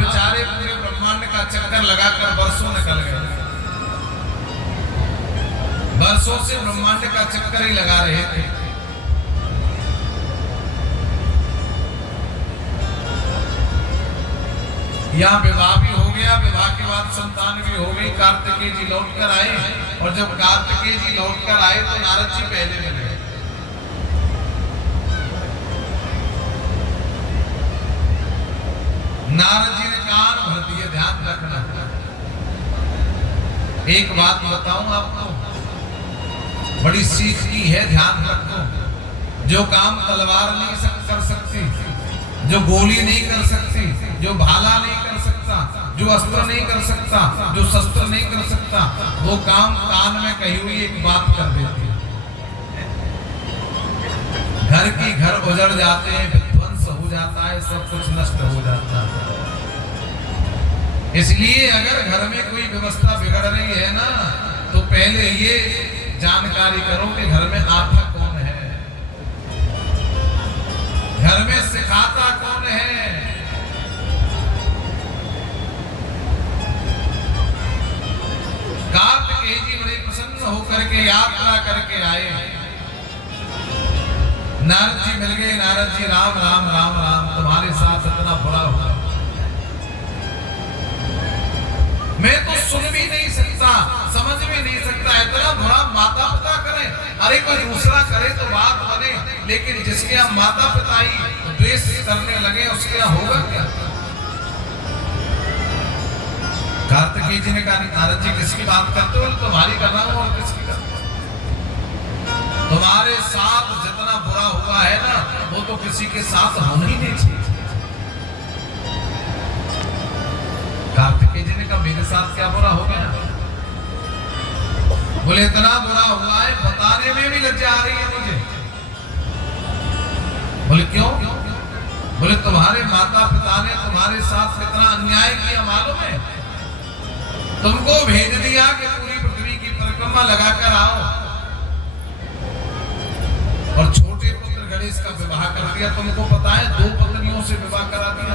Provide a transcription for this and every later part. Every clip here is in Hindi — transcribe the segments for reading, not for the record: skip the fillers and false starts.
बेचारे पूरे ब्रह्मांड का चक्कर लगाकर वर्षों निकल गए, वर्षों से ब्रह्मांड का चक्कर ही लगा रहे थे। यहाँ विवाह भी हो गया, विवाह के बाद संतान भी हो गई। कार्तिकेय जी लौट कर आए, और जब कार्तिकेय जी लौट कर आए तो नारद जी पहले मिले। नारद जी ने कान भर दिए, ध्यान रखना। एक बात बताऊं आपको, बड़ी सीख की है, ध्यान रखो। जो काम तलवार नहीं कर सकती, जो गोली नहीं कर सकती, जो भाला नहीं कर सकता, जो अस्त्र नहीं कर सकता, जो शस्त्र नहीं कर सकता, वो काम कान में कही हुई एक बात कर देती है। घर की घर उजड़ जाते हैं, विध्वंस हो जाता है, सब कुछ नष्ट हो जाता है। इसलिए अगर घर में कोई व्यवस्था बिगड़ रही है ना, तो पहले ये जानकारी करो कि घर में आता कौन है, घर में सिखाता कौन है। कार्तिकेय जी बड़े प्रसन्न होकर के यात्रा करके आए। नारद जी मिल गए। नारद जी, राम राम राम राम, तुम्हारे साथ इतना बुरा हुआ, मैं तो सुन भी नहीं सकता, समझ भी नहीं सकता। इतना बुरा माता पिता करे, अरे कोई दूसरा करे तो बात बने, लेकिन जिसके यहाँ माता पिता ही द्वेष करने लगे, उसके यहाँ होगा क्या? कार्तिकेय जी ने कहा, नारद जी किसकी बात करते हो? तुम्हारी कर रहा हूं, और किसकी कर रहा हूं? तुम्हारे साथ जितना बुरा हुआ है ना, वो तो किसी के साथ होना ही नहीं चाहिए। कार्तिकेय जी ने कहा, मेरे साथ क्या बुरा हो गया? बोले, इतना बुरा हुआ है, बताने में भी लज्जा आ रही है मुझे। बोले, क्यों? बोले, तुम्हारे माता पिता ने तुम्हारे साथ कितना अन्याय किया मालूम है? तुमको भेज दिया कि पूरी पृथ्वी की परिक्रमा लगाकर आओ, और छोटे पुत्र गणेश का विवाह कर दिया। तुमको पता है, 2 पत्नियों से विवाह करा दिया।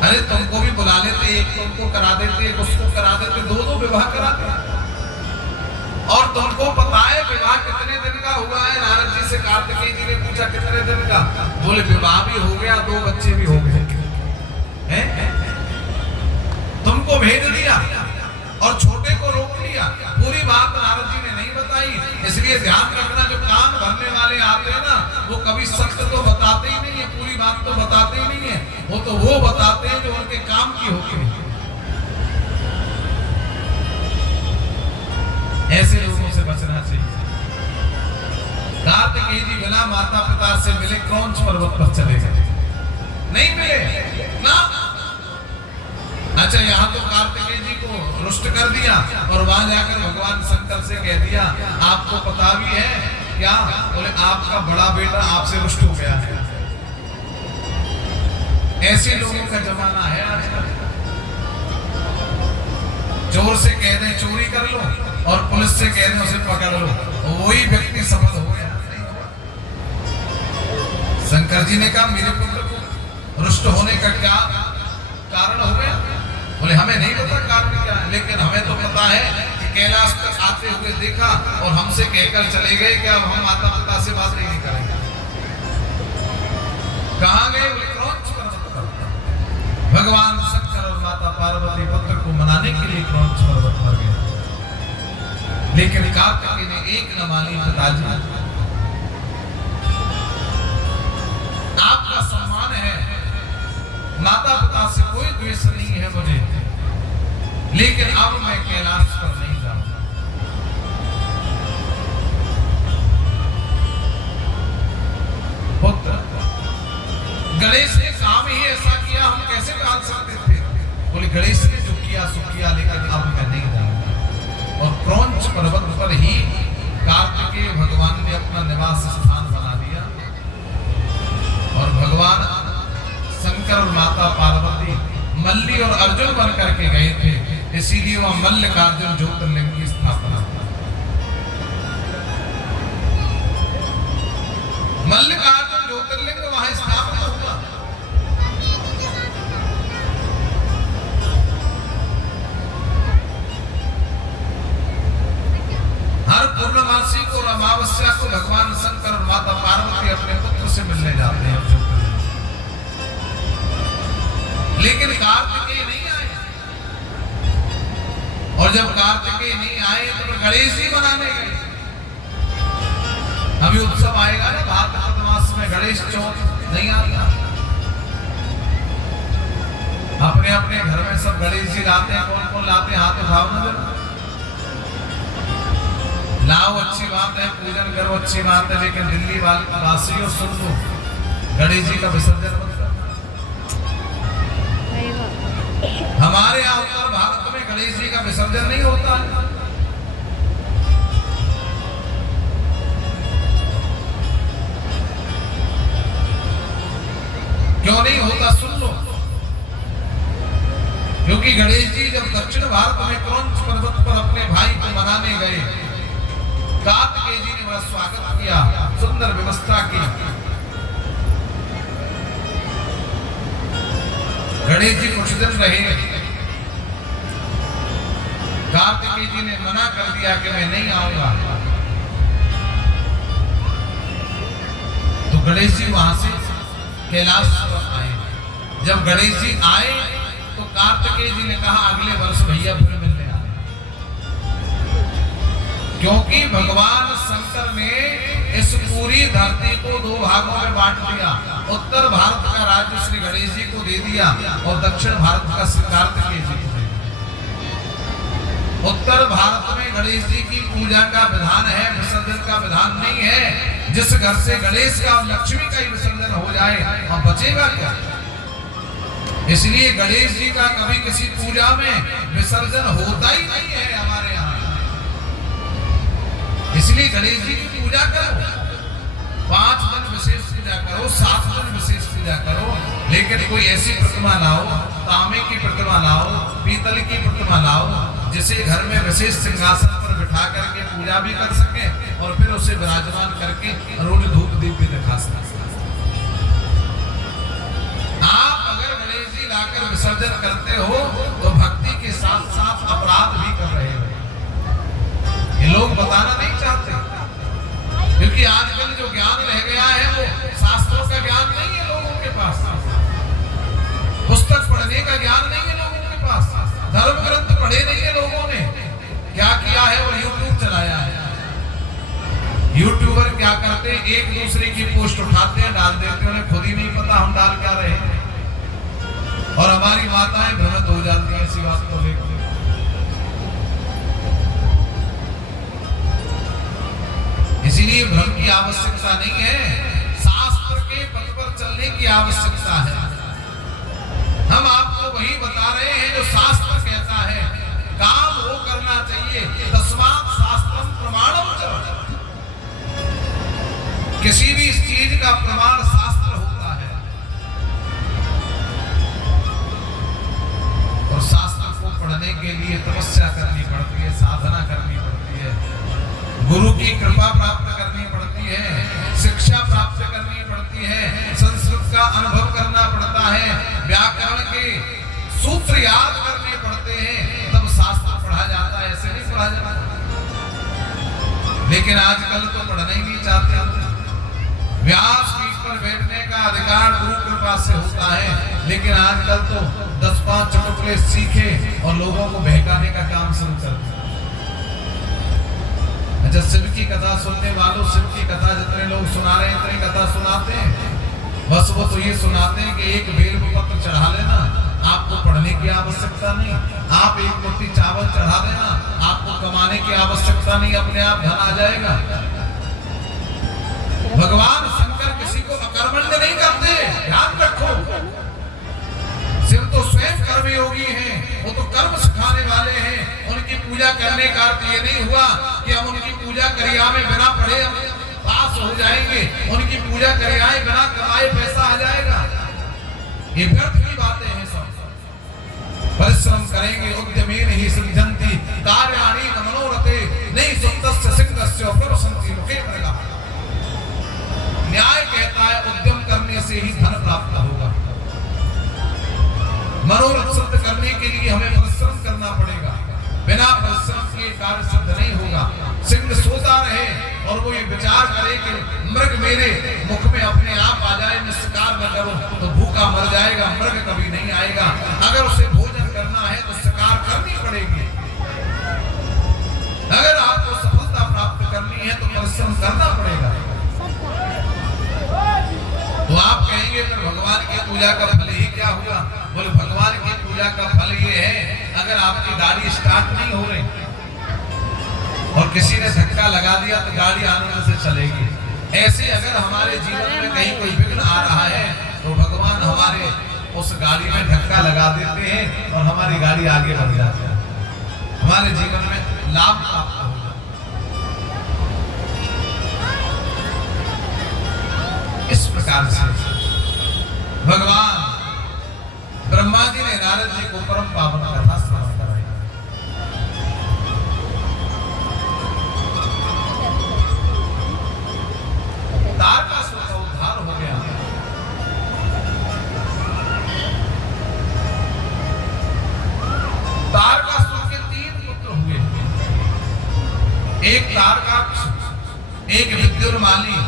अरे तुमको भी बुला लेते, एक तुमको करा देते, एक उसको करा देते, 2 विवाह करा दिया। और तुमको पता है विवाह कितने दिन का हुआ है? नारद जी से कार्तिकेय जी ने पूछा, कितने दिन का? बोले, विवाह भी हो गया, 2 बच्चे भी हो गए। तुमको भेज दिया और छोटे को रोक लिया। पूरी बात नारद जी ने नहीं बताई। इसलिए ध्यान रखना, जो कान भरने वाले आते हैं ना, वो कभी सत्य तो बताते ही नहीं है, पूरी बात तो बताते ही नहीं है। वो बताते हैं जो उनके काम की होती है। ऐसे लोगों से बचना चाहिए। कार्तिकेय जी बिना माता पिता से मिले क्रौंच पर्वत पर चले गए, नहीं मिले ना। अच्छा, यहाँ तो कार्तिकेय जी को रुष्ट कर दिया, और वहां जाकर भगवान शंकर से कह दिया, आपको पता भी है क्या? बोले, आपका बड़ा बेटा आपसे रुष्ट हो गया है। ऐसे लोगों का जमाना है आजकल। चोर से कह दें चोरी कर लो, और पुलिस से कह दें उसे पकड़ लो, वही व्यक्ति सफल हो गया। शंकर जी ने कहा, मेरे पुत्र को रुष्ट होने का क्या कारण हो गया? बोले, हमें नहीं पता कारण क्या है, लेकिन हमें तो पता है कि कैलाश तक आते हुए देखा, और हमसे कहकर चले गए कि अब हम माता पिता से बात नहीं करेंगे। कहां गए? बोले, क्रौंच पर्वत पर। भगवान शंकर और माता पार्वती पुत्र को मनाने के लिए क्रौंच पर्वत पर गए। लेकिन कार्तिकेय ने एक न मानी, पिताजी आपका सम्मान है, माता पिता से कोई द्वेष नहीं है मुझे, लेकिन अब मैं कैलाश पर नहीं जाऊंगा। पुत्र, गणेश ने काम ही ऐसा किया, हम कैसे टाल सकते थे? बोले, गणेश ने जो किया सो किया, लेकिन अब मैं नहीं जाऊंगा। और क्रौंच पर्वत पर ही कार्तिकेय भगवान ने अपना निवास स्थान बना दिया, और भगवान शंकर और माता पार्वती मल्ली और अर्जुन बन करके गए थे। इसीलिए वहां मल्लिकार्जुन ज्योतिर्लिंग की स्थापना हुई। मल्लिकार्जुन ज्योतिर्लिंग वहां स्थापना हुआ। गणेश जी बनाने गए। अभी उत्सव आएगा ना भाद्रपद मास में, गणेश चौथ नहीं आता, अपने अपने घर में सब गणेश जी लाते हैं। कौन कौन लाते हैं हाथ उठाओ ना जरा। लाओ, अच्छी बात है, पूजन करो, अच्छी बात है, लेकिन दिल्ली वासियों सुन लो, गणेश जी का विसर्जन मत करो। हमारे यहाँ उत्तर भारत में गणेश जी का विसर्जन नहीं होता है। क्यों नहीं होता सुन लो। क्योंकि गणेश जी जब दक्षिण भारत में क्रौंच पर्वत पर अपने भाई को मनाने गए, कार्तिकेय जी ने बड़ा स्वागत किया, सुंदर व्यवस्था की। गणेश जी कुछ दिन रहे, कार्तिकेय जी ने मना कर दिया कि मैं नहीं आऊंगा। तो गणेश जी वहां से कैलाश आए। जब गणेश जी आए तो कार्तिकेय जी ने कहा अगले वर्ष भैया फिर मिलने आए। क्योंकि भगवान शंकर ने इस पूरी धरती को दो भागों में बांट दिया। उत्तर भारत का राज्य श्री गणेश जी को दे दिया और दक्षिण भारत का श्री कार्तिकेय जी को दे दिया। उत्तर भारत में गणेश जी की पूजा का विधान है, विसर्जन का विधान नहीं है। जिस घर से गणेश का और लक्ष्मी का ही विसर्जन हो जाए और बचेगा क्या। इसलिए गणेश जी का कभी किसी पूजा में विसर्जन होता ही नहीं है हमारे यहाँ। इसलिए गणेश जी की पूजा करो, 5 दिन विशेष पूजा करो, 7 दिन विशेष पूजा करो, लेकिन कोई ऐसी प्रतिमा लाओ, तांबे की प्रतिमा लाओ, पीतल की प्रतिमा लाओ, जिसे घर में विशेष सिंहासन पर बिठा करके पूजा भी कर सके और फिर उसे विराजमान करके रोज धूप दीप भी दिखा सके। आप अगर गणेश जी लाकर विसर्जन करते हो तो भक्ति के साथ साथ अपराध भी कर रहे हो। ये लोग बताना नहीं चाहते, क्योंकि आजकल जो ज्ञान रह गया है वो शास्त्रों का ज्ञान नहीं है लोगों के पास, पुस्तक पढ़ने का ज्ञान नहीं है लोगों के पास, धर्म ग्रंथ पढ़े नहीं है लोगों ने। क्या किया है वो यूट्यूब चलाया है। यूट्यूबर क्या करते हैं, एक दूसरे की पोस्ट उठाते हैं, डाल देते हैं, उन्हें खुद ही नहीं पता हम डाल क्या रहे हैं। और हमारी माताएं भ्रमित हो जाती हैं इसी बात को लेकर। इसीलिए भ्रम की आवश्यकता नहीं है, शास्त्र के पथ पर चलने की आवश्यकता है। हम आपको वही बता रहे हैं जो शास्त्र कहता है, काम वो करना चाहिए। तस्मात् शास्त्रम प्रमाणम च। किसी भी इस चीज का प्रमाण शास्त्र होता है और शास्त्र को पढ़ने के लिए तपस्या करनी पड़ती है, साधना करनी पड़ती है, गुरु की कृपा प्राप्त करनी पड़ती है, शिक्षा प्राप्त करनी पड़ती है, संस्कृत का अनुभव करना पड़ता है, व्याकरण के सूत्र याद करने पड़ते हैं, तब शास्त्र पढ़ा जाता है, ऐसे नहीं पढ़ा जाता। लेकिन आजकल तो पढ़ना ही नहीं चाहते। व्यास पीठ पर बैठने का अधिकार गुरु कृपा से होता है, लेकिन आजकल तो 10-5 चुटकुले सीखे और लोगों को बहकाने का काम शुरू करते हैं। अच्छा, शिव की कथा सुनने वालों, शिव की कथा जितने लोग सुना रहे हैं इतनी कथा सुनाते हैं, बस वो तो ये सुनाते हैं कि एक बेल पत्र चढ़ा लेना, आपको पढ़ने की आवश्यकता नहीं, आप एक मुट्ठी चावल चढ़ा देना, आपको कमाने की आवश्यकता नहीं, अपने आप धन आ जाएगा। भगवान शंकर किसी को अकर्मण्य नहीं करते, ध्यान रखो। शिव तो स्वयं कर्मयोगी हैं, वो तो कर्म सिखाने वाले हैं। उनकी पूजा करने का अर्थ ये नहीं हुआ कि हम उनकी पूजा करिया में बिना पढ़े हम पास हो जाएंगे, उनकी पूजा करियाए बिना कमाए पैसा आ जाएगा। ये व्यर्थ की बातें हैं सब। परिश्रम करेंगे उद्यमेन ही सिद्धन्ति कार्याणि न मनोरथे नहीं सुतस्य सिंहस्य प्रवसन्ति मुखे मृगा। न्याय कहता है उद्यम करने से ही धन प्राप्त होगा। मनोरथ सिद्ध करने के लिए हमें परिश्रम करना पड़ेगा, बिना परिश्रम के कार्य सिद्ध नहीं होगा। सिंह सोता रहे और वो ये विचार करे कि मृग मेरे मुख में अपने आप आ जाए, मैं शिकार न करूं तो भूखा मर जाएगा, मृग कभी नहीं आएगा। अगर उसे भोजन करना है तो शिकार करनी पड़ेगी। अगर आपको सफलता प्राप्त करनी है तो परिश्रम करना पड़ेगा। तो आप कहेंगे फिर भगवान की पूजा का फल ही क्या हुआ? बोले भगवान की पूजा का फल ये है, अगर आपकी गाड़ी स्टार्ट नहीं हो रही और किसी ने धक्का लगा दिया तो गाड़ी आनंद से चलेगी। ऐसे अगर हमारे जीवन में कहीं कोई विघ्न आ रहा है तो भगवान हमारे उस गाड़ी में धक्का लगा देते हैं और हमारी गाड़ी आगे बढ़ जाती है, हमारे जीवन में लाभ प्राप्त होगा। इस प्रकार से भगवान ब्रह्मा जी ने नारद जी को परम पावन कथा श्रवण कराई। तारकासुर का उद्धार हो गया। तारकासुर के 3 पुत्र हुए, एक तारकाक्ष, एक विद्युन्माली,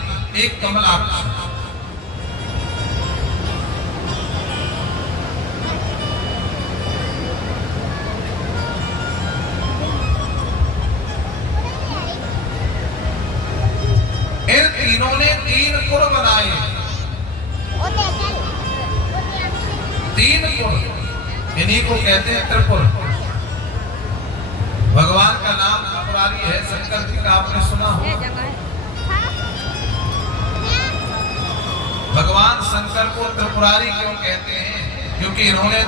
एक कमलाक्ष। इन तीनों ने 3 कुल बनाए। 3 कुल, इन्हीं को कहते हैं त्रिपुर। भगवान का नाम त्रिपुरारी है, शंकर जी का आपने सुना हो। भगवान शंकर को त्रिपुरारी क्यों कहते हैं? क्योंकि इन्होंने